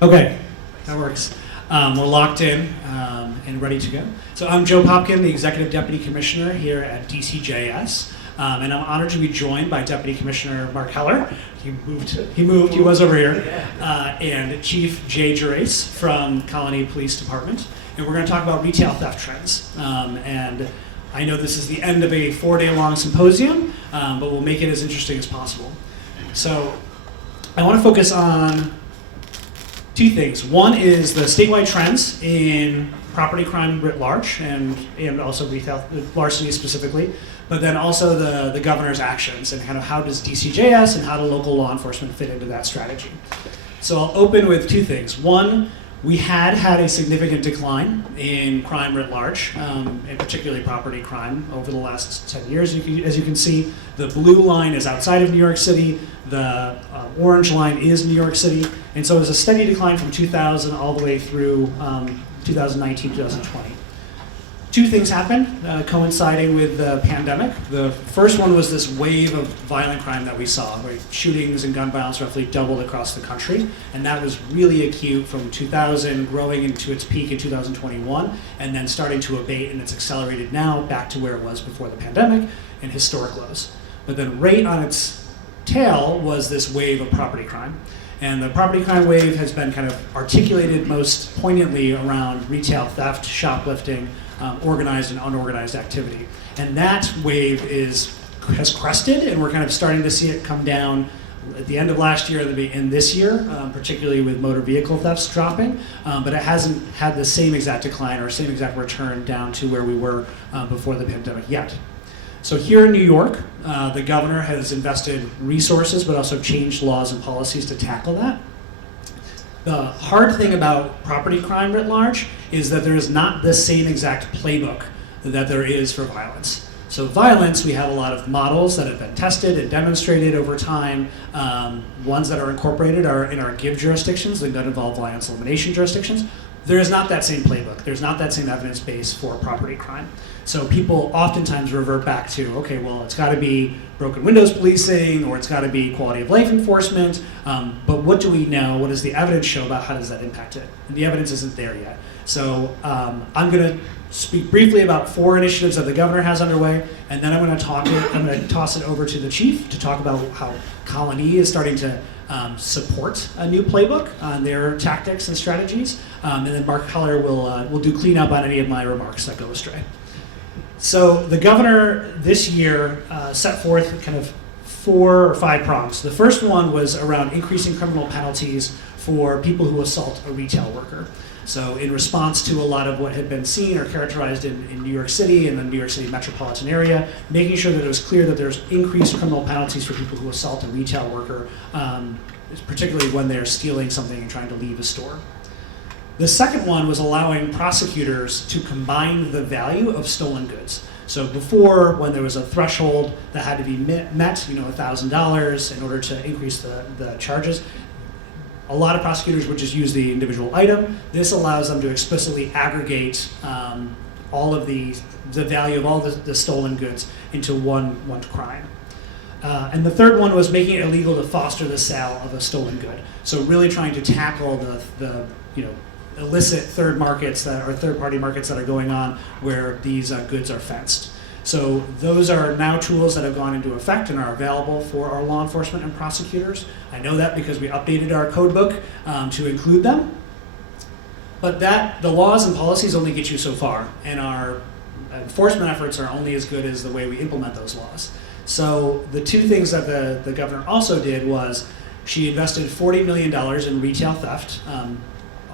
Okay, that works. We're locked in and ready to go. So I'm Joe Popkin, the Executive Deputy Commissioner here at DCJS, and I'm honored to be joined by Deputy Commissioner Mark Heller. He was over here, and Chief Jay Gerace from Colony Police Department. And we're going to talk about retail theft trends. And I know this is the end of a 4-day-long symposium, but we'll make it as interesting as possible. So I want to focus on two things. One is the statewide trends in property crime writ large, and also retail larceny specifically, but then also the governor's actions and kind of how does DCJS and how do local law enforcement fit into that strategy. So I'll open with two things. One, we had a significant decline in crime writ large, and particularly property crime over the last 10 years. As you can see, the blue line is outside of New York City, the orange line is New York City, and so it was a steady decline from 2000 all the way through 2019, 2020. Two things happened coinciding with the pandemic. The first one was this wave of violent crime that we saw, where shootings and gun violence roughly doubled across the country, and that was really acute from 2000, growing into its peak in 2021, and then starting to abate, and it's accelerated now back to where it was before the pandemic, and historic lows. But then right on its tail was this wave of property crime. And the property crime wave has been kind of articulated most poignantly around retail theft, shoplifting, organized and unorganized activity. And that wave has crested, and we're kind of starting to see it come down at the end of last year and this year, particularly with motor vehicle thefts dropping, but it hasn't had the same exact decline or same exact return down to where we were before the pandemic yet. So here in New York, the governor has invested resources but also changed laws and policies to tackle that. The hard thing about property crime writ large is that there is not the same exact playbook that there is for violence. So violence, we have a lot of models that have been tested and demonstrated over time. Ones that are incorporated are in our GIV jurisdictions, the gun involved violence elimination jurisdictions. There is not that same playbook. There's not that same evidence base for property crime. So people oftentimes revert back to, okay, well, it's got to be broken windows policing, or it's got to be quality of life enforcement. But what do we know? What does the evidence show about how does that impact it? And the evidence isn't there yet. So I'm going to speak briefly about 4 initiatives that the governor has underway, and then I'm going to toss it over to the chief to talk about how Colony is starting to support a new playbook on their tactics and strategies, and then Mark Heller will do cleanup on any of my remarks that go astray. So the governor this year set forth kind of 4 or 5 prongs. The first one was around increasing criminal penalties for people who assault a retail worker. So in response to a lot of what had been seen or characterized in New York City and the New York City metropolitan area, making sure that it was clear that there's increased criminal penalties for people who assault a retail worker, particularly when they're stealing something and trying to leave a store. The second one was allowing prosecutors to combine the value of stolen goods. So before, when there was a threshold that had to be met, $1,000 in order to increase the charges, a lot of prosecutors would just use the individual item. This allows them to explicitly aggregate all of the value of all the stolen goods into one crime. And the third one was making it illegal to foster the sale of a stolen good. So really trying to tackle the illicit third party markets that are going on where these goods are fenced. So those are now tools that have gone into effect and are available for our law enforcement and prosecutors. I know that because we updated our code book to include them. But the laws and policies only get you so far, and our enforcement efforts are only as good as the way we implement those laws. So the 2 things that the governor also did was she invested $40 million in retail theft.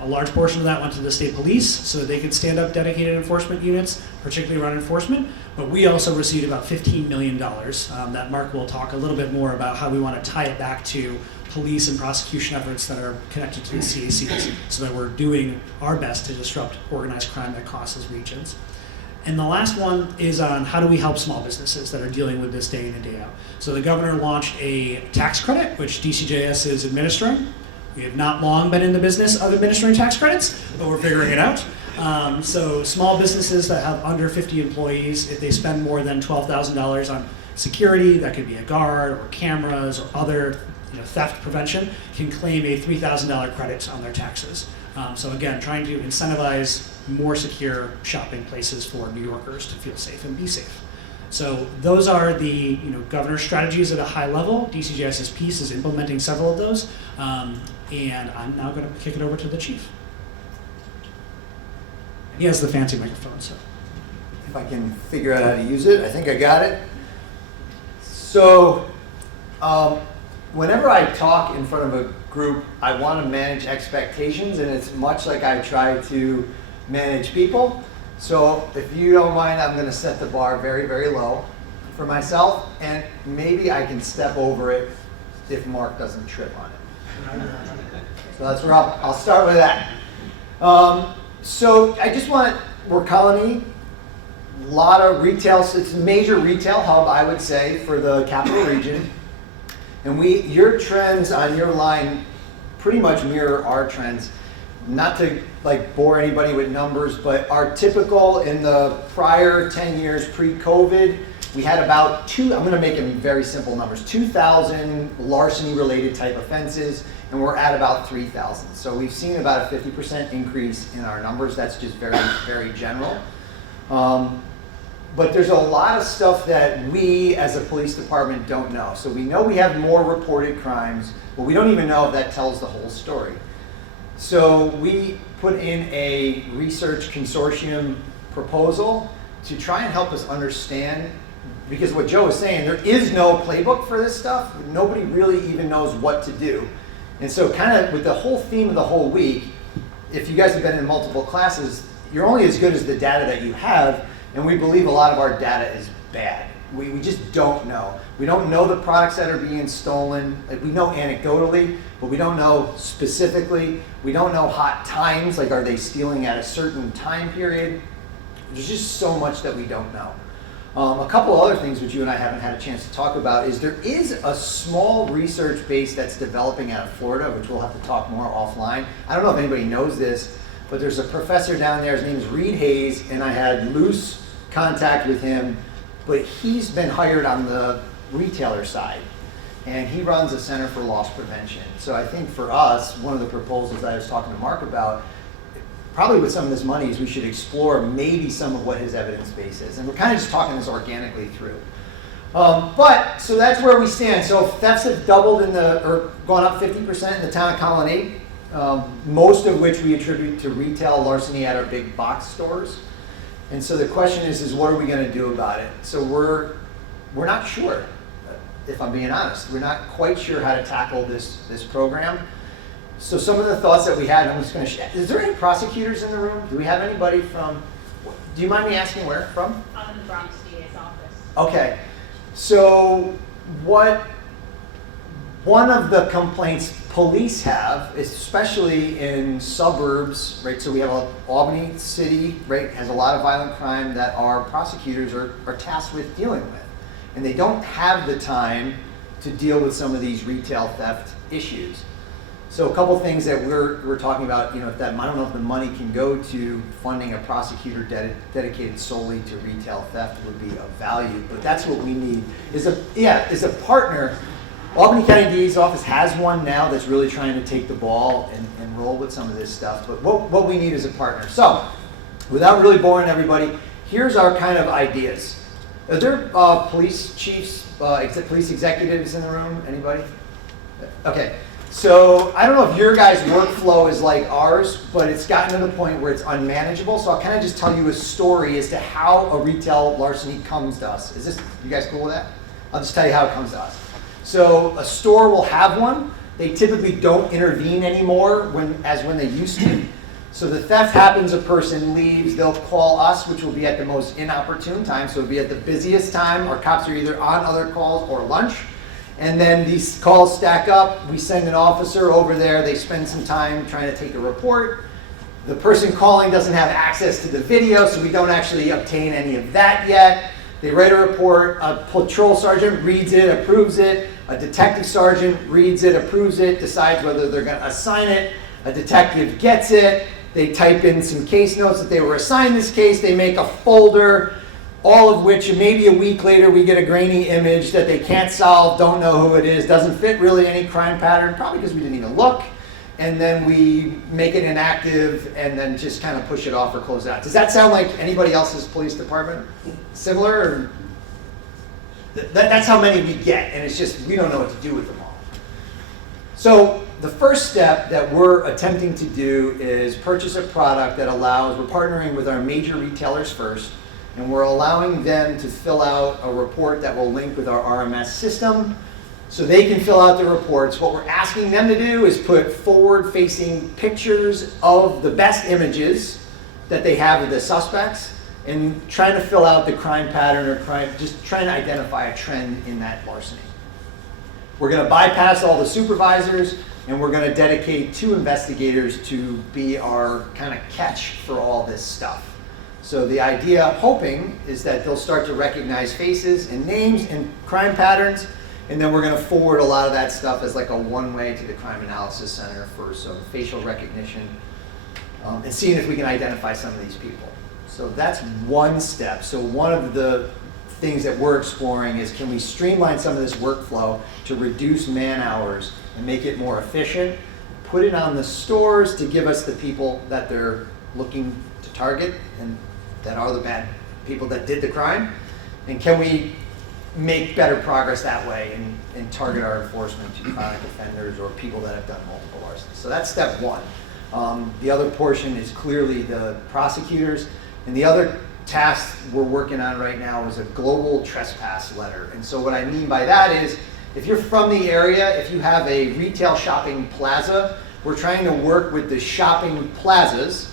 A large portion of that went to the state police so that they could stand up dedicated enforcement units, particularly around enforcement. But we also received about $15 million that Mark will talk a little bit more about how we want to tie it back to police and prosecution efforts that are connected to the CACs so that we're doing our best to disrupt organized crime that crosses regions. And the last one is on how do we help small businesses that are dealing with this day in and day out. So the governor launched a tax credit, which DCJS is administering. We have not long been in the business of administering tax credits, but we're figuring it out. So small businesses that have under 50 employees, if they spend more than $12,000 on security, that could be a guard or cameras or other theft prevention can claim a $3,000 credit on their taxes. So again, trying to incentivize more secure shopping places for New Yorkers to feel safe and be safe. So those are the governor's strategies at a high level. DCJS's piece is implementing several of those, and I'm now going to kick it over to the chief. He has the fancy microphone, so. If I can figure out how to use it, I think I got it. So, whenever I talk in front of a group, I want to manage expectations, and it's much like I try to manage people. So, if you don't mind, I'm going to set the bar very, very low for myself, and maybe I can step over it if Mark doesn't trip on it. So that's where I'll start with that. So I just we're Colony, a lot of retail, it's a major retail hub, I would say, for the capital region. And your trends on your line pretty much mirror our trends. Not to bore anybody with numbers, but our typical in the prior 10 years pre-COVID, we had about I'm going to make them very simple numbers, 2,000 larceny-related type offenses, and we're at about 3,000. So we've seen about a 50% increase in our numbers. That's just very, very general. But there's a lot of stuff that we as a police department don't know. So we know we have more reported crimes, but we don't even know if that tells the whole story. So we put in a research consortium proposal to try and help us understand, because what Joe was saying, there is no playbook for this stuff. Nobody really even knows what to do. And so kind of with the whole theme of the whole week, if you guys have been in multiple classes, you're only as good as the data that you have, and we believe a lot of our data is bad. We just don't know. We don't know the products that are being stolen. We know anecdotally, but we don't know specifically. We don't know hot times, are they stealing at a certain time period? There's just so much that we don't know. A couple other things which you and I haven't had a chance to talk about is there is a small research base that's developing out of Florida, which we'll have to talk more offline. I don't know if anybody knows this, but there's a professor down there, his name is Reed Hayes, and I had loose contact with him, but he's been hired on the retailer side, and he runs a Center for Loss Prevention. So I think for us, one of the proposals that I was talking to Mark about, probably with some of this money, is we should explore maybe some of what his evidence base is. And we're kind of just talking this organically through. So that's where we stand. So thefts have doubled or gone up 50% in the town of Colony, most of which we attribute to retail larceny at our big box stores. And so the question is what are we going to do about it? So we're not sure, if I'm being honest. We're not quite sure how to tackle this program. So some of the thoughts that we had, I'm just going to share. Is there any prosecutors in the room? Do we have anybody from, do you mind me asking where from? I'm in the Bronx DA's office. Okay. So one of the complaints police have, especially in suburbs, right? So we have Albany City, right, has a lot of violent crime that our prosecutors are tasked with dealing with. And they don't have the time to deal with some of these retail theft issues. So a couple things that we're talking about, if that, I don't know if the money can go to funding a prosecutor dedicated solely to retail theft would be of value, but that's what we need is a partner. Albany County DA's office has one now that's really trying to take the ball and roll with some of this stuff, but what we need is a partner. So without really boring everybody, here's our kind of ideas. Are there police chiefs, police executives in the room? Anybody? Okay. So I don't know if your guys' workflow is like ours, but it's gotten to the point where it's unmanageable. So I'll kind of just tell you a story as to how a retail larceny comes to us. You guys cool with that? I'll just tell you how it comes to us. So a store will have one. They typically don't intervene anymore when they used to. So the theft happens, a person leaves, they'll call us, which will be at the most inopportune time. So it'll be at the busiest time. Our cops are either on other calls or lunch. And then these calls stack up. We send an officer over there. They spend some time trying to take a report. The person calling doesn't have access to the video, so we don't actually obtain any of that yet. They write a report. A patrol sergeant reads it, approves it. A detective sergeant reads it, approves it, decides whether they're going to assign it. A detective gets it. They type in some case notes that they were assigned this case. They make a folder. all of which maybe a week later we get a grainy image that they can't solve, don't know who it is, doesn't fit really any crime pattern, probably because we didn't even look, and then we make it inactive and then just kind of push it off or close it out. Does that sound like anybody else's police department? Similar? Or that's how many we get, and it's just we don't know what to do with them all. So the first step that we're attempting to do is purchase a product that allows, we're partnering with our major retailers first, and we're allowing them to fill out a report that will link with our RMS system so they can fill out the reports. What we're asking them to do is put forward-facing pictures of the best images that they have of the suspects and trying to fill out the crime pattern or crime, just trying to identify a trend in that larceny. We're going to bypass all the supervisors, and we're going to dedicate 2 investigators to be our kind of catch for all this stuff. So the idea, hoping, is that they'll start to recognize faces and names and crime patterns, and then we're going to forward a lot of that stuff as like a one-way to the Crime Analysis Center for some facial recognition, and seeing if we can identify some of these people. So that's one step. So one of the things that we're exploring is, can we streamline some of this workflow to reduce man hours and make it more efficient, put it on the stores to give us the people that they're looking to target and that are the bad people that did the crime, and can we make better progress that way and target our enforcement to chronic offenders or people that have done multiple larcenies. So that's step one. The other portion is clearly the prosecutors, and the other task we're working on right now is a global trespass letter. And so what I mean by that is, if you're from the area, if you have a retail shopping plaza, we're trying to work with the shopping plazas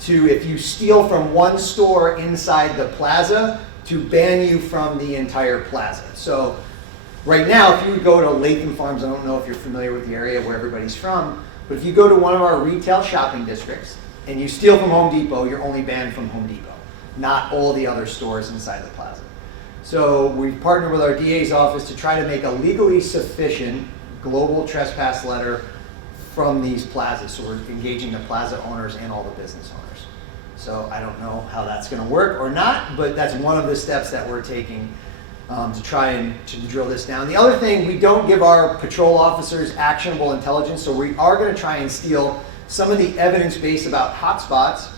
to, if you steal from one store inside the plaza, to ban you from the entire plaza. So right now, if you would go to Latham Farms, I don't know if you're familiar with the area where everybody's from, but if you go to one of our retail shopping districts and you steal from Home Depot, you're only banned from Home Depot, not all the other stores inside the plaza. So we've partnered with our DA's office to try to make a legally sufficient global trespass letter from these plazas. So we're engaging the plaza owners and all the business owners. So I don't know how that's going to work or not, but that's one of the steps that we're taking to try and to drill this down. The other thing, we don't give our patrol officers actionable intelligence, so we are going to try and steal some of the evidence base about hotspots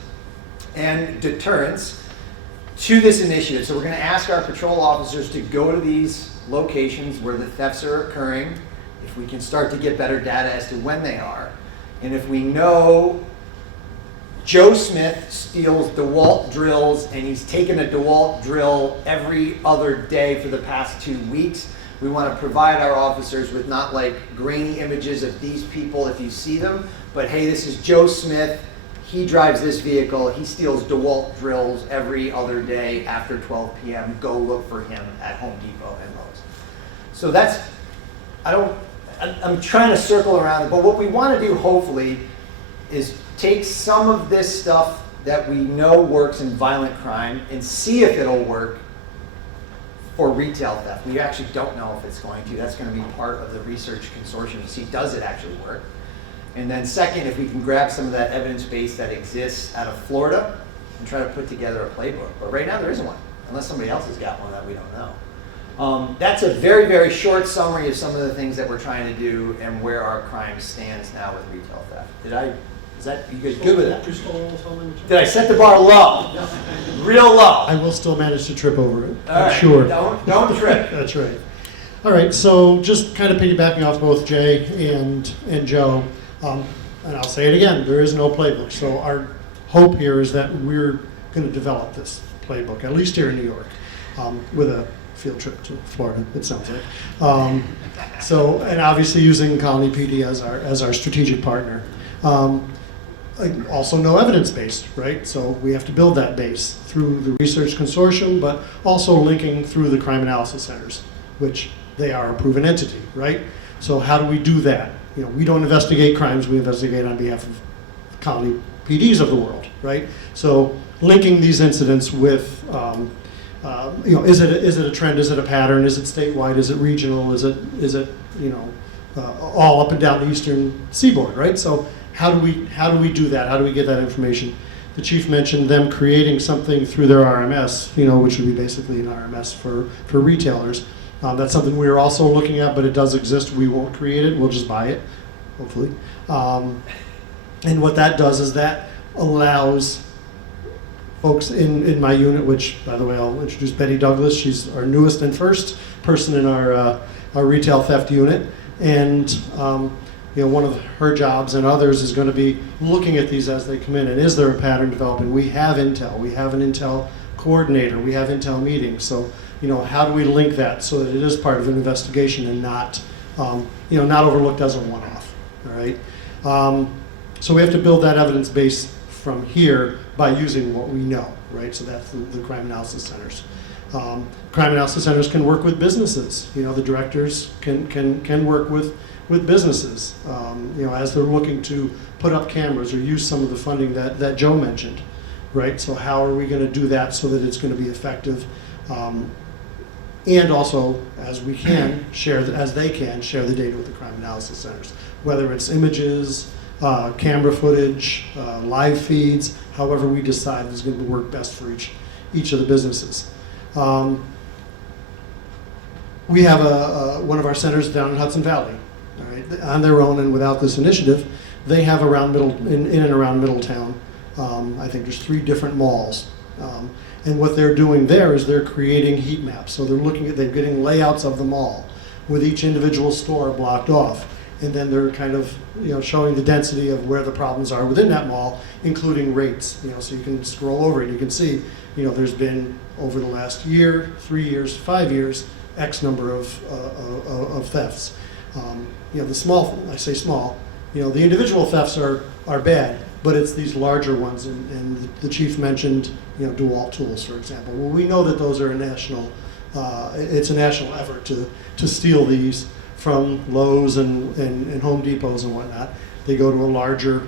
and deterrence to this initiative. So we're going to ask our patrol officers to go to these locations where the thefts are occurring, if we can start to get better data as to when they are, and if we know Joe Smith steals DeWalt drills and he's taken a DeWalt drill every other day for the past 2 weeks, we want to provide our officers with not like grainy images of these people if you see them, but hey, this is Joe Smith, he drives this vehicle, he steals DeWalt drills every other day after 12 p.m. Go look for him at Home Depot and Lowe's. So that's, I'm trying to circle around it, but what we want to do hopefully is take some of this stuff that we know works in violent crime and see if it'll work for retail theft. We actually don't know if it's going to. That's going to be part of the research consortium to see, does it actually work? And then second, if we can grab some of that evidence base that exists out of Florida and try to put together a playbook. But right now there isn't one, unless somebody else has got one that we don't know. That's a very, very short summary of some of the things that we're trying to do and where our crime stands now with retail theft. Is that, you guys good with that? Did I set the bar low? Real low? I will still manage to trip over it. All I'm right, sure. Don't trip. That's right. All right, so just kind of piggybacking off both Jay and Joe, and I'll say it again, there is no playbook. So our hope here is that we're going to develop this playbook, at least here in New York, with a field trip to Florida, it sounds like. So, and obviously using Colony PD as our strategic partner. Also no evidence base, right? So we have to build that base through the research consortium, but also linking through the crime analysis centers, which they are a proven entity, right? So how do we do that? You know, we don't investigate crimes, we investigate on behalf of county PDs of the world, right? So linking these incidents with, you know, is it a trend? Is it a pattern? Is it statewide? Is it regional? Is it you know, all up and down the eastern seaboard, right? So how do we do that? How do we get that information? The chief mentioned them creating something through their RMS, which would be basically an RMS for retailers. That's something we are also looking at, but it does exist. We won't create it. We'll just buy it, hopefully. And what that does is that allows folks in my unit, which, by the way, I'll introduce Betty Douglas. She's our newest and first person in our retail theft unit. And one of her jobs and others is going to be looking at these as they come in. And is there a pattern developing? We have intel. We have an intel coordinator. We have intel meetings. So, how do we link that so that it is part of an investigation and not, not overlooked as a one-off? All right. So we have to build that evidence base from here by using what we know, right? So that's the crime analysis centers. Crime analysis centers can work with businesses. The directors can work with businesses, as they're looking to put up cameras or use some of the funding that Joe mentioned, right? So how are we going to do that so that it's going to be effective? And also, as they can, share the data with the crime analysis centers, whether it's images, camera footage, live feeds, however we decide is going to work best for each of the businesses. We have one of our centers down in Hudson Valley, all right, on their own and without this initiative. They have in and around Middletown, I think there's 3 different malls. And what they're doing there is they're creating heat maps. So they're getting layouts of the mall with each individual store blocked off. And then they're kind of, showing the density of where the problems are within that mall, including rates. So you can scroll over it. You can see, there's been over the last year, 3 years, 5 years, X number of thefts. The small, I say small, the individual thefts are bad, but it's these larger ones. And the chief mentioned, DeWalt tools, for example. Well, we know that those are it's a national effort to steal these from Lowe's and Home Depots and whatnot. They go to a larger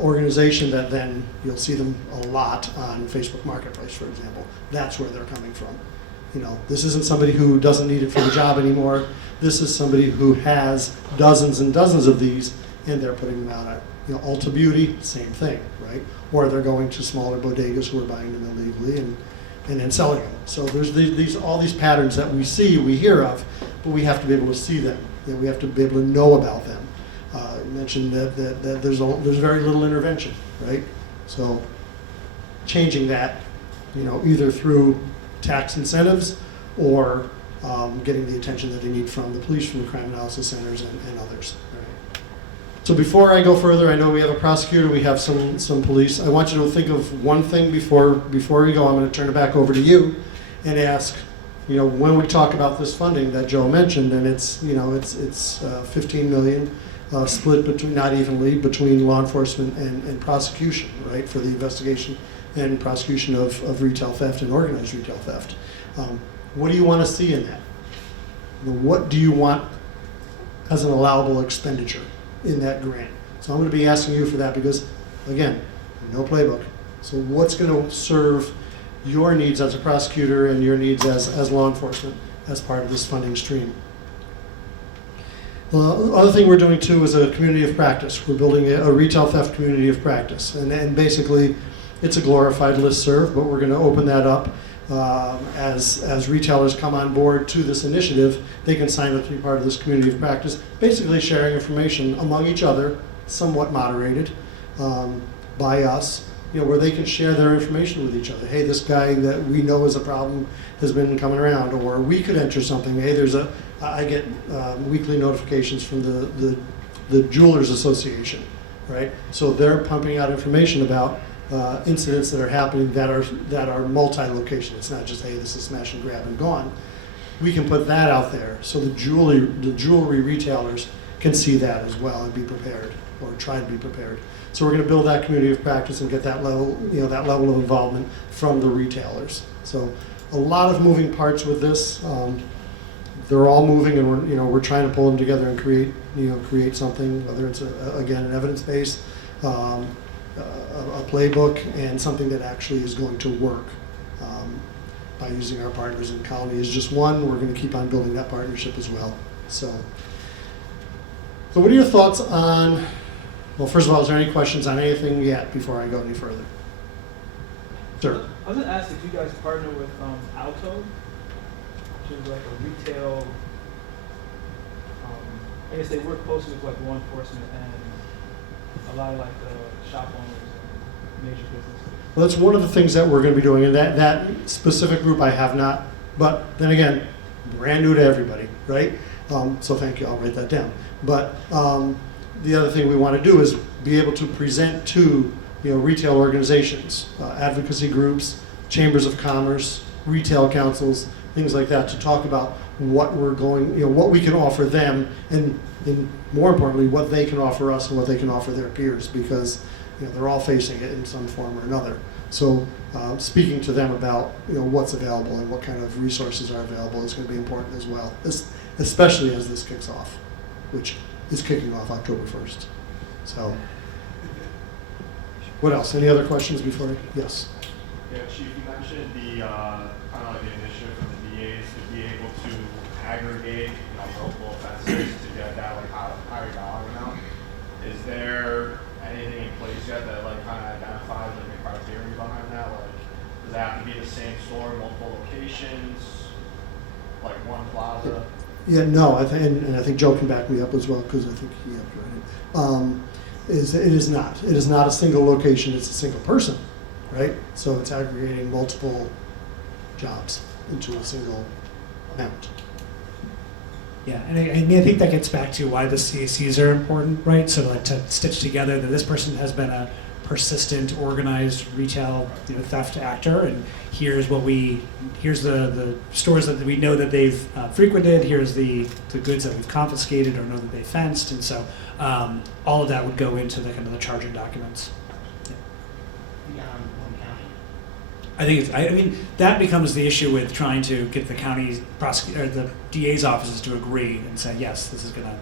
organization that then you'll see them a lot on Facebook Marketplace, for example. That's where they're coming from. This isn't somebody who doesn't need it for the job anymore. This is somebody who has dozens and dozens of these, and they're putting them out at, Ulta Beauty, same thing, right? Or they're going to smaller bodegas who are buying them illegally and then selling them. So there's all these patterns that we see, we hear of, but we have to be able to see them. We have to be able to know about them. You mentioned that there's very little intervention, right? So changing that, either through tax incentives or getting the attention that they need from the police, from the crime analysis centers, and others. Right? So before I go further, I know we have a prosecutor, we have some police. I want you to think of one thing before we go. I'm going to turn it back over to you and ask, when we talk about this funding that Joe mentioned, and it's 15 million split between, not evenly, between law enforcement and prosecution, right, for the investigation and prosecution of retail theft and organized retail theft. What do you want to see in that? What do you want as an allowable expenditure in that grant? So I'm going to be asking you for that because, again, no playbook. So what's going to serve your needs as a prosecutor and your needs as law enforcement as part of this funding stream? The other thing we're doing too is a community of practice. We're building a retail theft community of practice. And basically, it's a glorified listserv, but we're going to open that up as retailers come on board to this initiative. They can sign up to be part of this community of practice, basically sharing information among each other, somewhat moderated by us, where they can share their information with each other. Hey, this guy that we know is a problem has been coming around, or we could enter something. Hey, I get weekly notifications from the Jewelers Association, right? So they're pumping out information about incidents that are happening that are multi-location. It's not just, hey, this is smash and grab and gone. We can put that out there so the jewelry retailers can see that as well and be prepared, or try to be prepared. So we're going to build that community of practice and get that level of involvement from the retailers. So a lot of moving parts with this. They're all moving, and we're trying to pull them together and create something, whether it's again an evidence base, a playbook, and something that actually is going to work by using our partners. And Colony is just one. We're going to keep on building that partnership as well. So what are your thoughts on Well, first of all, is there any questions on anything yet before I go any further? Sir? I was gonna ask if you guys partner with Alto, which is like a retail. I guess they work closely with like law enforcement and a lot of like the shop owners and major businesses. Well, that's one of the things that we're going to be doing, and that specific group I have not, but then again, brand new to everybody, right? So thank you, I'll write that down. But the other thing we want to do is be able to present to retail organizations, advocacy groups, chambers of commerce, retail councils, things like that, to talk about what we're going, what we can offer them, and more importantly, what they can offer us and what they can offer their peers, because they're all facing it in some form or another. So speaking to them about what's available and what kind of resources are available is going to be important as well, especially as this kicks off, which is kicking off October 1st. So, what else? Any other questions before? Yes. Yeah, Chief, you mentioned the kind of like the initiative from the DAs to be able to aggregate multiple offenses to get that like higher dollar amount. Is there anything in place yet that like kind of identifies like the criteria behind that? Like, does it have to be the same store, multiple locations, like one plaza? Yeah, no, and I think Joe can back me up as well, because I think he had it. It is not. It is not a single location. It's a single person, right? So it's aggregating multiple jobs into a single amount. Yeah, and I think that gets back to why the CACs are important, right? So like to stitch together that this person has been a persistent, organized retail theft actor, and here's the stores that we know that they've frequented. Here's the goods that we've confiscated or know that they fenced, and so all of that would go into the kind of the charging documents. Beyond one county. I think I mean that becomes the issue with trying to get the county prosecutor or the DA's offices to agree and say yes, this is going to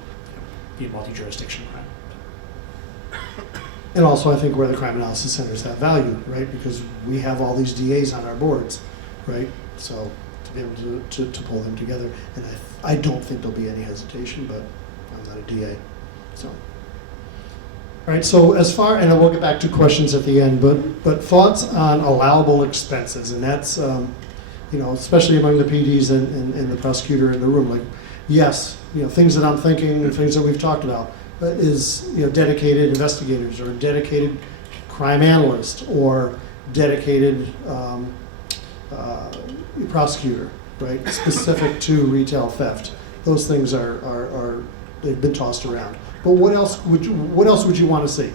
be a multi-jurisdiction crime. And also, I think where the crime analysis centers have value, right? Because we have all these DAs on our boards, right? So to be able to pull them together, and I don't think there'll be any hesitation, but I'm not a DA, so. All right, so as far, and we'll get back to questions at the end, but thoughts on allowable expenses, and that's, especially among the PDs and the prosecutor in the room, like, yes, things that I'm thinking and things that we've talked about, is dedicated investigators or dedicated crime analyst or dedicated prosecutor, right? Specific to retail theft. Those things are they've been tossed around. But what else would you want to see?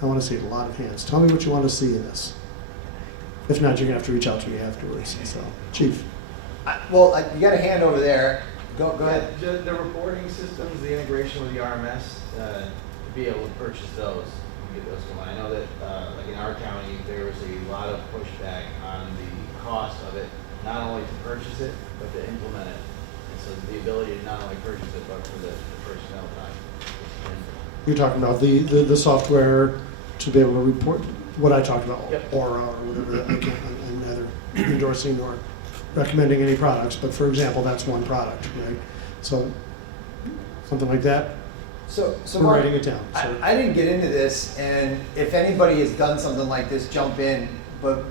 I want to see a lot of hands. Tell me what you want to see in this. If not, you're gonna have to reach out to me afterwards. So, Chief. You got a hand over there. Go ahead. The reporting systems, the integration with the RMS, to be able to purchase those, and get those going. I know that, like in our county, there was a lot of pushback on the cost of it, not only to purchase it, but to implement it. And so the ability to not only purchase it, but for the personnel time. You're talking about the software to be able to report what I talked about, Yep. Aura or whatever. I'm neither endorsing nor recommending any products, but for example, that's one product, right? So something like that. So We're Mark, writing it down. So. I didn't get into this, and if anybody has done something like this, jump in. But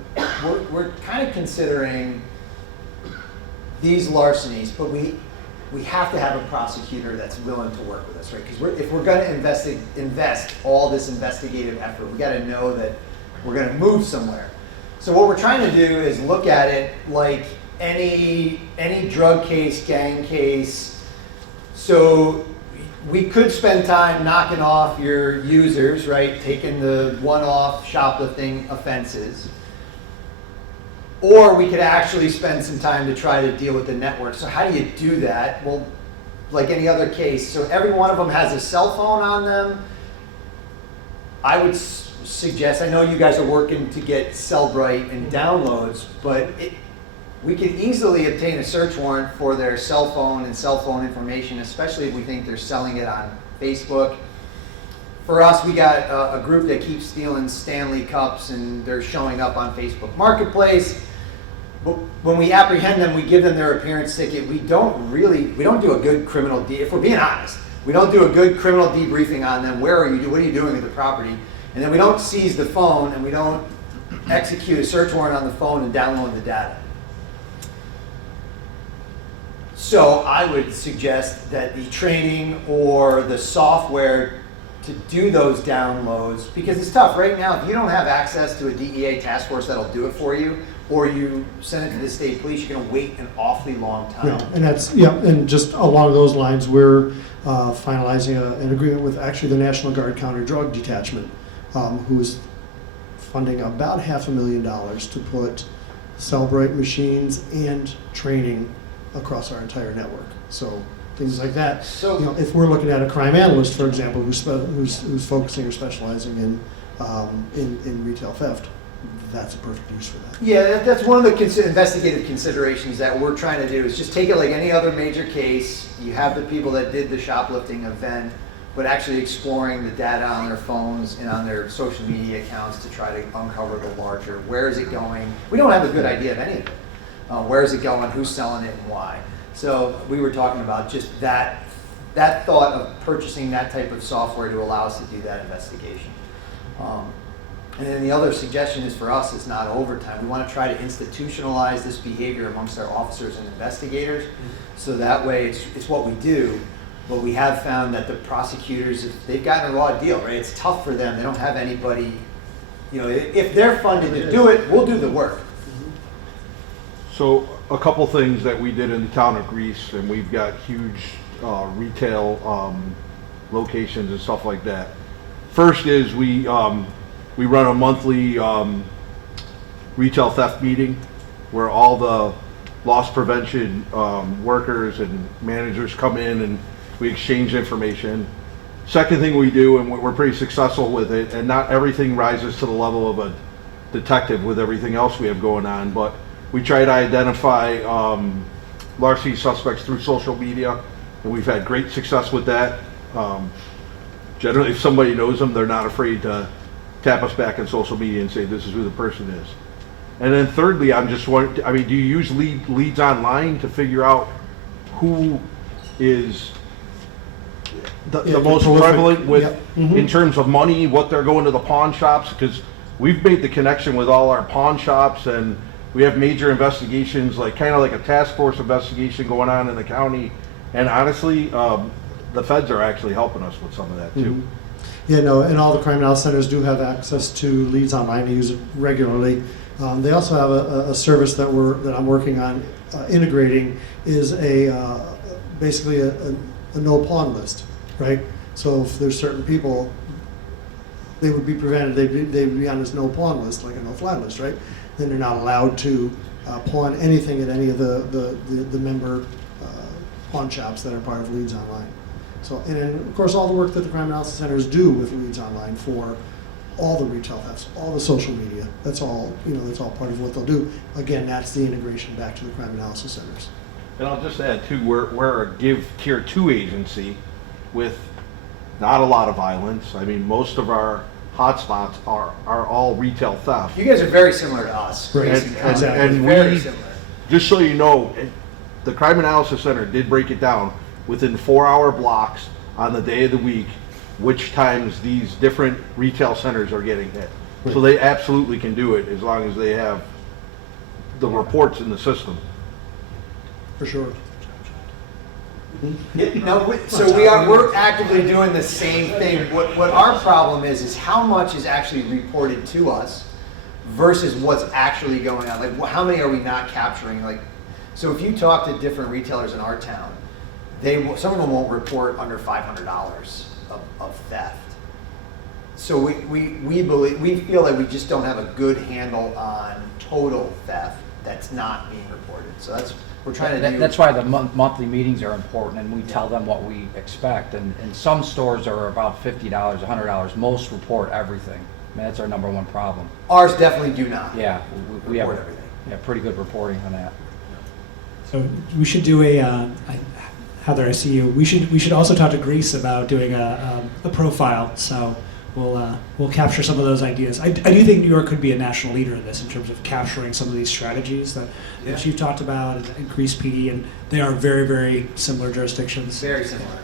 we're kind of considering these larcenies, but we have to have a prosecutor that's willing to work with us, right? Because if we're going to invest all this investigative effort, we got to know that we're going to move somewhere. So what we're trying to do is look at it like any drug case, gang case. So we could spend time knocking off your users, right? Taking the one-off shoplifting offenses. Or we could actually spend some time to try to deal with the network. So how do you do that? Well, like any other case, so every one of them has a cell phone on them. I would suggest, I know you guys are working to get Cellbrite and downloads, but we could easily obtain a search warrant for their cell phone and cell phone information, especially if we think they're selling it on Facebook. For us, we got a group that keeps stealing Stanley cups, and they're showing up on Facebook Marketplace. But when we apprehend them, we give them their appearance ticket. We don't do a good criminal deal. If we're being honest, We don't do a good criminal debriefing on them. Where are you? What are you doing with the property? And then we don't seize the phone, and we don't execute a search warrant on the phone and download the data. So I would suggest that the training or the software to do those downloads, because it's tough right now. If you don't have access to a DEA task force that'll do it for you, or you send it to the state police, you're going to wait an awfully long time. Yeah, and that's, yeah, and just along those lines, we're finalizing an agreement with actually the National Guard Counter Drug Detachment, who's funding about $500,000 to put Cellbrite machines and training across our entire network. So things like that. So- you know, if we're looking at a crime analyst, for example, who's focusing or specializing in retail theft, that's a perfect use for that. Yeah, that's one of the investigative considerations that we're trying to do, is just take it like any other major case. You have the people that did the shoplifting event, but actually exploring the data on their phones and on their social media accounts to try to uncover the larger, where is it going? We don't have a good idea of any of it. Where is it going, who's selling it, and why? So we were talking about just that thought of purchasing that type of software to allow us to do that investigation. And then the other suggestion is for us, it's not overtime. We want to try to institutionalize this behavior amongst our officers and investigators. So that way it's what we do, but we have found that the prosecutors, they've gotten a raw deal, right? It's tough for them. They don't have anybody, you know, if they're funded to do it, we'll do the work. So a couple things that we did in the town of Greece, and we've got huge retail locations and stuff like that. First is we run a monthly retail theft meeting where all the loss prevention workers and managers come in and we exchange information. Second thing we do, and we're pretty successful with it, and not everything rises to the level of a detective with everything else we have going on, but we try to identify larceny suspects through social media, and we've had great success with that. Generally, if somebody knows them, they're not afraid to tap us back on social media and say, this is who the person is. And then thirdly, I'm just wondering, I mean, do you use leads online to figure out who is the most prolific. prevalent with, Yep. Mhm. in terms of money, what they're going to the pawn shops? Because we've made the connection with all our pawn shops, and we have major investigations, like kind of like a task force investigation going on in the county. And honestly, the feds are actually helping us with some of that too. Mhm. Yeah, no, and all the crime analysis centers do have access to leads online. They use it regularly. They also have a service that I'm working on integrating, is basically a no pawn list, right? So if there's certain people, they would be prevented. They'd be on this no pawn list, like a no fly list, right? Then they're not allowed to pawn anything at any of the member pawn shops that are part of Leads Online. So, and then of course all the work that the crime analysis centers do with Leads Online for all the retail thefts, all the social media, that's all, that's all part of what they'll do. Again, that's the integration back to the crime analysis centers. And I'll just add too, we're a Give Tier 2 agency with not a lot of violence. I mean, most of our hotspots are all retail theft. You guys are very similar to us. Right. Gracie County. Exactly. And Very we, similar. just so you know, the Crime Analysis Center did break it down within 4-hour blocks on the day of the week, which times these different retail centers are getting hit. So they absolutely can do it as long as they have the reports in the system. For sure. We're actively doing the same thing. What our problem is how much is actually reported to us versus what's actually going on. Like, how many are we not capturing? Like, so if you talk to different retailers in our town, some of them won't report under $500 of theft. So we feel like we just don't have a good handle on total theft that's not being reported. So we're trying to do. That's why the monthly meetings are important, and we tell them what we expect. And some stores are about $50, $100. Most report everything. I mean, that's our number one problem. Ours definitely do not. Yeah, we have report everything. Yeah, pretty good reporting on that. So we should do Heather, I see you. We should also talk to Greece about doing a profile. So we'll capture some of those ideas. I do think New York could be a national leader in this in terms of capturing some of these strategies that the chief talked about, and Greece PD, and they are very, very similar jurisdictions. Very similar.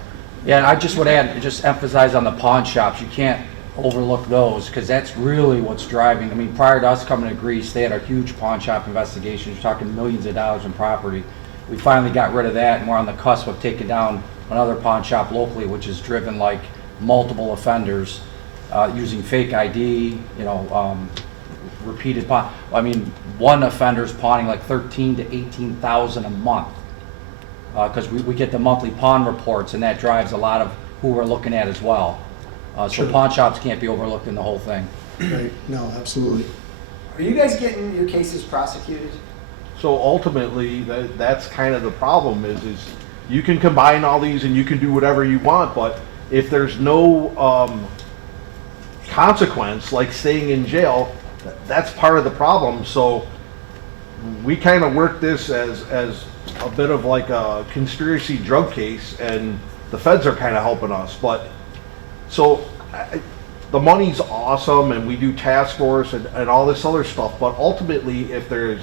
Yeah, and I just would add, just emphasize on the pawn shops, you can't overlook those, because that's really what's driving. I mean, prior to us coming to Greece, they had a huge pawn shop investigation, you're talking millions of dollars in property. We finally got rid of that, and we're on the cusp of taking down another pawn shop locally, which has driven like multiple offenders, using fake ID, repeated pawn. I mean, one offender's pawning like 13 to 18,000 a month. Because we get the monthly pawn reports, and that drives a lot of who we're looking at as well. So Sure. pawn shops can't be overlooked in the whole thing. Right, no, absolutely. Are you guys getting your cases prosecuted? So ultimately, that's kind of the problem is you can combine all these and you can do whatever you want, but if there's no consequence, like staying in jail, that's part of the problem. So we kind of work this as a bit of like a conspiracy drug case, and the feds are kind of helping us. But so the money's awesome, and we do task force and all this other stuff, but ultimately if there's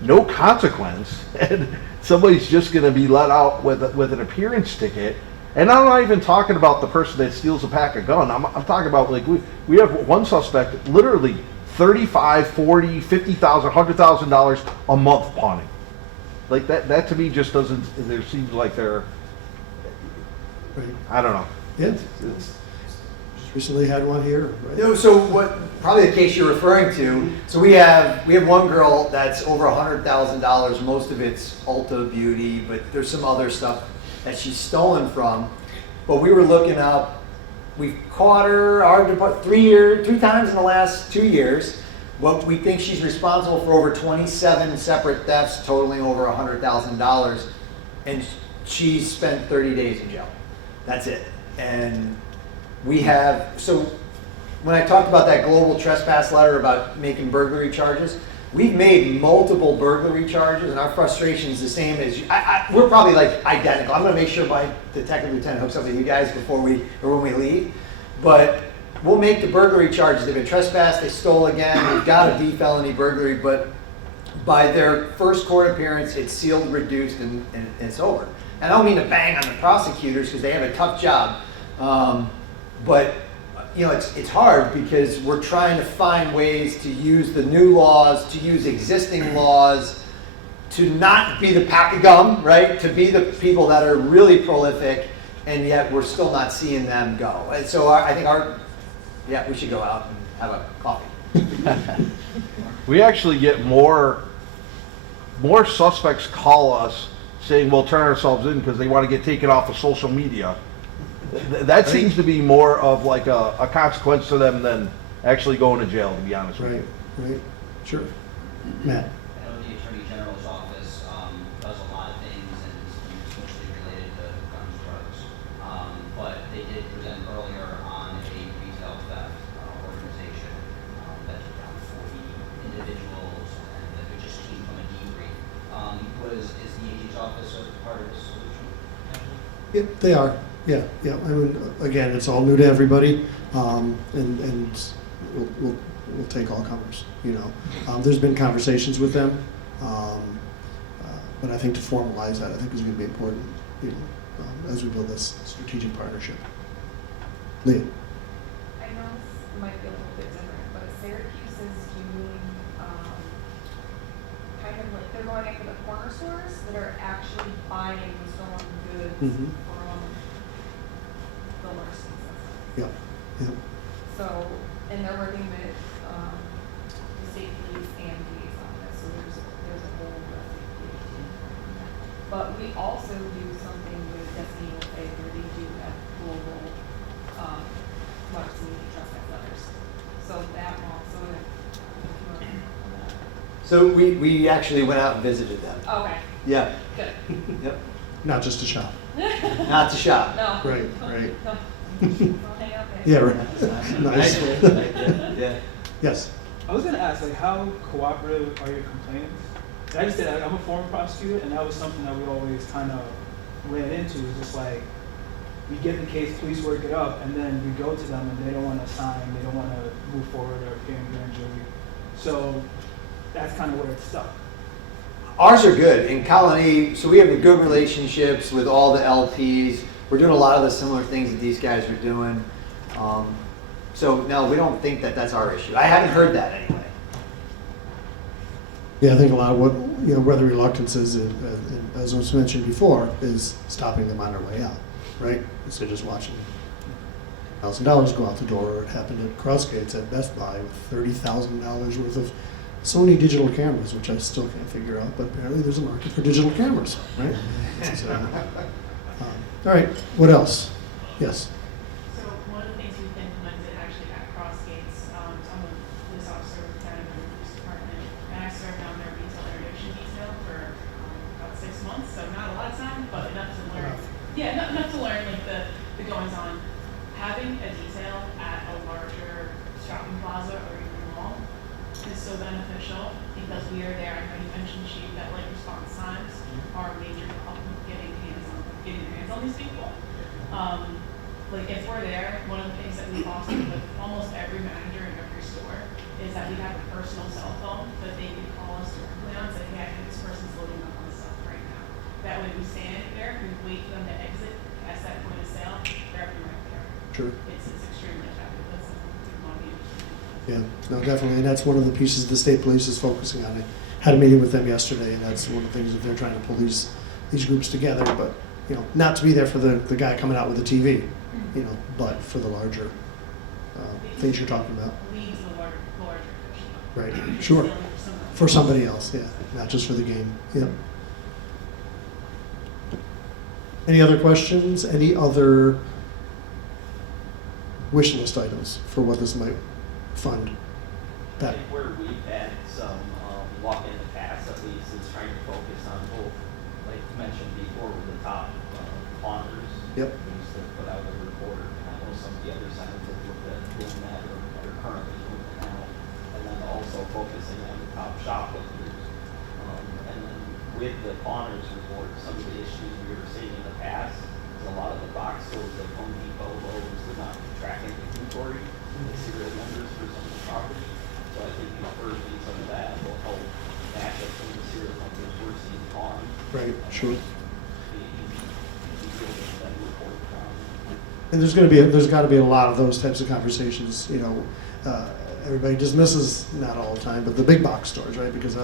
no consequence and somebody's just going to be let out with an appearance ticket, and I'm not even talking about the person that steals a pack of gun. I'm talking about like we have one suspect literally $35, $40, $50,000, $100,000 a month pawning. Like that to me just doesn't. There seems like they're. Right. I don't know. Yeah. It's, Just recently had one here, right? No, so what, probably the case you're referring to, so we have one girl that's over $100,000, most of it's Ulta Beauty, but there's some other stuff that she's stolen from. But we were looking up, we've caught her, our department, 3 times in the last 2 years. But we think she's responsible for over 27 separate thefts totaling over $100,000. And she spent 30 days in jail. That's it. And we have, so when I talked about that global trespass letter about making burglary charges, we've made multiple burglary charges, and our frustration is the same as you. We're probably like identical. I'm gonna make sure my detective lieutenant hooks up with you guys before when we leave. But we'll make the burglary charges. They've been trespassed, they stole again, we've got a D felony burglary, but by their first court appearance, it's sealed, reduced, and it's over. And I don't mean to bang on the prosecutors because they have a tough job. But it's hard because we're trying to find ways to use the new laws, to use existing laws, to not be the pack of gum, right? To be the people that are really prolific, and yet we're still not seeing them go. And so I think we should go out and have a coffee. we actually get more suspects call us saying we'll turn ourselves in because they want to get taken off of social media. That seems to be more of like a consequence to them than actually going to jail, to be honest with you. Right, sure. Matt? I know the Attorney General's office does a lot of things and is mostly related to guns, drugs. But they did present earlier on a retail theft organization that took down 40 individuals, and that it just came from a debrief. Is the AG's office a part of the solution? Yeah, they are. Yeah. I mean, again, it's all new to everybody, and we'll take all comers. There's been conversations with them, but I think to formalize that, I think is going to be important. As we build this strategic partnership. Leah. I know this might be a little bit different, but Syracuse is doing kind of like they're going after the corner stores that are actually buying stolen goods Mhm. from the larcenies. Yeah. So, and they're working with the state police and DA's office, so there's a whole investigation. But we also do something with Destiny USA where they do have global larceny trespass letters. So that also, if you want to on that. So we actually went out and visited them. Okay, Yeah. good. Yep. Not just to shop. Not to shop. No. Right. I'll hang out there. Yeah, right. Nice. Yeah. Yes. I was gonna ask, like, how cooperative are your complainants? I just said, I'm a former prosecutor, and that was something that we always kind of ran into, is just like, we get the case, police work it up, and then we go to them and they don't want to sign, they don't want to move forward or appear in grand jury. So that's kind of where it's stuck. Ours are good. In Colony, so we have good relationships with all the LPs. we're doing a lot of the similar things that these guys are doing. So no, we don't think that that's our issue. I haven't heard that anyway. Yeah, I think a lot of what, where the reluctance is, as was mentioned before, is stopping them on their way out, right? Instead of just watching $1,000 go out the door, or it happened at Crossgates at Best Buy with $30,000 worth of Sony digital cameras, which I still can't figure out, but apparently there's a market for digital cameras, right? So, all right, what else? Yes. So one of the things we've implemented actually at Crossgates, I'm a police officer with County Police Department, and I served on their retail interdiction detail for about 6 months, so not a lot of time, but enough to learn. Yeah, enough to learn like the goings on. Having a detail at a larger shopping plaza or even mall is so beneficial because we are there. I know you mentioned, Chief, that like response times are a major problem with getting your hands on these people. Like if we're there, one of the things that we foster with almost every manager in every store is that we have a personal cell phone that they can call us directly on, say, hey, I think this person's loading up on stuff right now. That way we stand there, we wait for them to exit past that point of sale, they're right there. Sure. It's extremely effective. That's something we want to be interested in. Yeah, no, definitely, and that's one of the pieces the state police is focusing on. I had a meeting with them yesterday, and that's one of the things that they're trying to pull these groups together, but, not to be there for the guy coming out with the TV, but for the larger things you're talking about. Leads the larger Right, fish. sure. It's still for For somebody else, yeah, not just for the game, yep. Any other questions? Any other wish list items for what this might fund? I Pat? think where we've had some luck in the past, at least, is trying to focus on both, like you mentioned before, with the top honors. Yep. We used to put out a report. I know some of the other centers have looked at doing that or are currently doing it now. And then also focusing on the top shoplifters. And then with the honors report, some of the issues we were seeing in the past is a lot of the box stores like Home Depot, Lowe's, did not track inventory, the serial numbers for some of the property. So I think encouraging some of that will help match up some of the serial numbers we're seeing on. Right, sure. And And there's got to be a lot of those types of conversations. Everybody dismisses, not all the time, but the big box stores, right? Because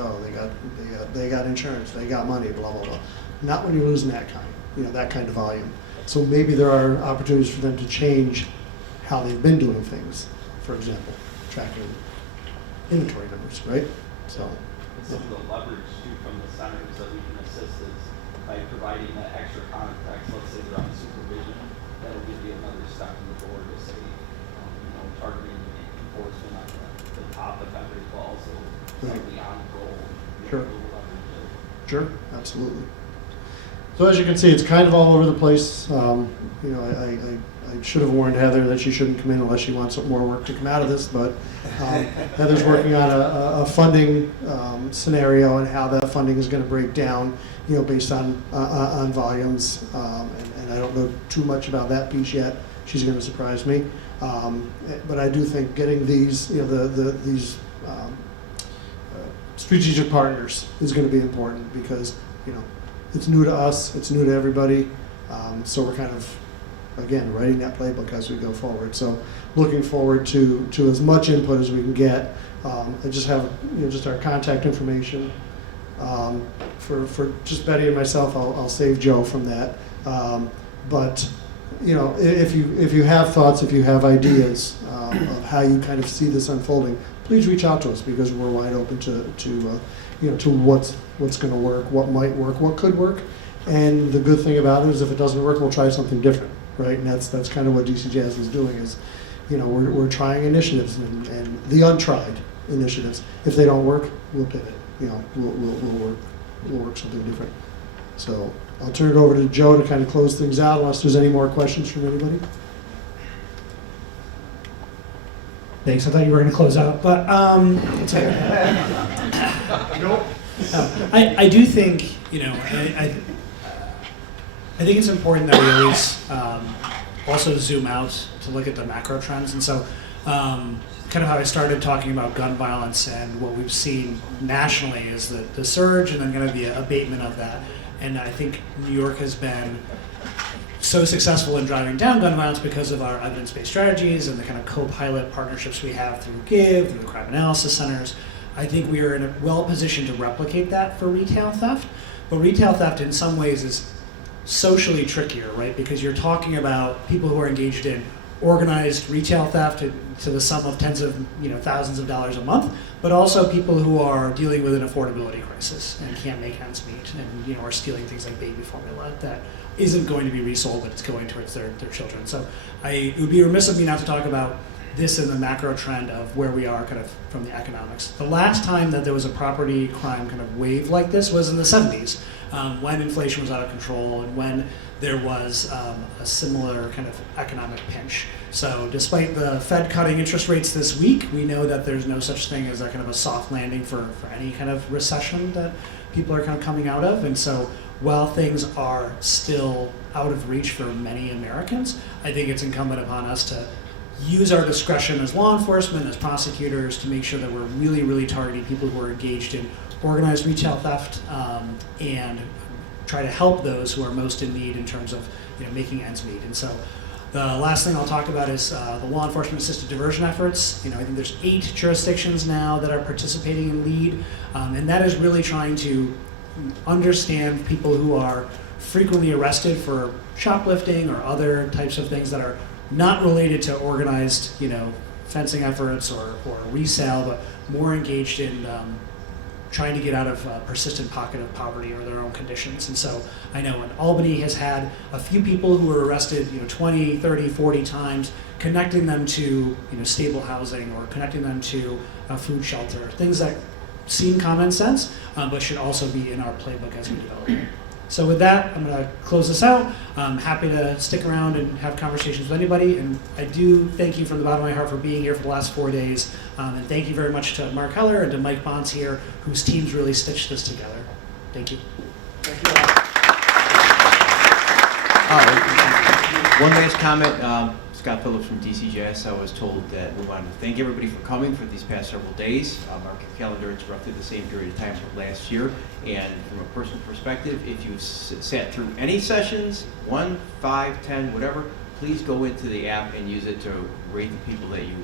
they got insurance, they got money, blah blah blah. Not when you're losing that kind, that kind of volume. So maybe there are opportunities for them to change how they've been doing things. For example, tracking inventory numbers, right? So. some of the leverage too from the centers that we can assist is by providing that extra context. Let's say they're on supervision, that'll give you another step in the door to say, targeting enforcement on the top offenders, but also some of the on goal. Sure. Sure, absolutely. So as you can see, it's kind of all over the place. I should have warned Heather that she shouldn't come in unless she wants some more work to come out of this, but Heather's working on a funding scenario and how that funding is going to break down, based on volumes. And I don't know too much about that piece yet. She's going to surprise me. But I do think getting these, these strategic partners is going to be important because, it's new to us, it's new to everybody. So we're kind of, again, writing that playbook as we go forward. So looking forward to as much input as we can get. I just have, just our contact information. For just Betty and myself, I'll save Joe from that. But if you have thoughts, if you have ideas of how you kind of see this unfolding, please reach out to us because we're wide open to what's going to work, what might work, what could work. And the good thing about it is if it doesn't work, we'll try something different, right? And that's kind of what DC Jazz is doing is, we're trying initiatives and the untried initiatives. If they don't work, we'll pivot. We'll work something different. So I'll turn it over to Joe to kind of close things out unless there's any more questions from anybody. Thanks. I thought you were going to close out, but it's okay. Nope. I do think I think it's important that we always also zoom out to look at the macro trends, and so kind of how I started talking about gun violence and what we've seen nationally is the surge and then kind of the abatement of that. And I think New York has been so successful in driving down gun violence because of our evidence-based strategies and the kind of co-pilot partnerships we have through GIVE, through the crime analysis centers. I think we are in a well positioned to replicate that for retail theft. But retail theft in some ways is socially trickier, right? Because you're talking about people who are engaged in organized retail theft to the sum of tens of thousands of dollars a month, but also people who are dealing with an affordability crisis and can't make ends meet and are stealing things like baby formula that isn't going to be resold, but it's going towards their children. So it would be remiss of me not to talk about this in the macro trend of where we are kind of from the economics. The last time that there was a property crime kind of wave like this was in the 70s, when inflation was out of control and when there was a similar kind of economic pinch. So despite the Fed cutting interest rates this week, we know that there's no such thing as a kind of a soft landing for any kind of recession that people are kind of coming out of. And so while things are still out of reach for many Americans, I think it's incumbent upon us to use our discretion as law enforcement, as prosecutors, to make sure that we're really, really targeting people who are engaged in organized retail theft and try to help those who are most in need in terms of making ends meet. And so the last thing I'll talk about is the law enforcement assisted diversion efforts. I think there's 8 jurisdictions now that are participating in LEAD, and that is really trying to understand people who are frequently arrested for shoplifting or other types of things that are not related to organized, fencing efforts or resale, but more engaged in trying to get out of a persistent pocket of poverty or their own conditions. And so I know Albany has had a few people who were arrested 20, 30, 40 times, connecting them to stable housing or connecting them to a food shelter, things that seem common sense, but should also be in our playbook as we develop it. So with that, I'm going to close this out. I'm happy to stick around and have conversations with anybody. And I do thank you from the bottom of my heart for being here for the last 4 days. And thank you very much to Mark Heller and to Mike Bonds here, whose teams really stitched this together. Thank you. Thank you all. One last comment. Scott Phillips from DCJS. I was told that we wanted to thank everybody for coming for these past several days. Mark your calendar, it's roughly the same period of time from last year. And from a personal perspective, if you've sat through any sessions, 1, 5, 10, whatever, please go into the app and use it to rate the people that you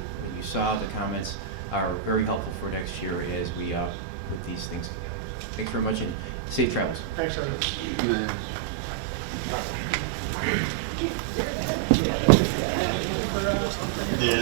saw. The comments are very helpful for next year as we put these things together. Thanks very much and safe travels. Thanks, everyone. Yeah.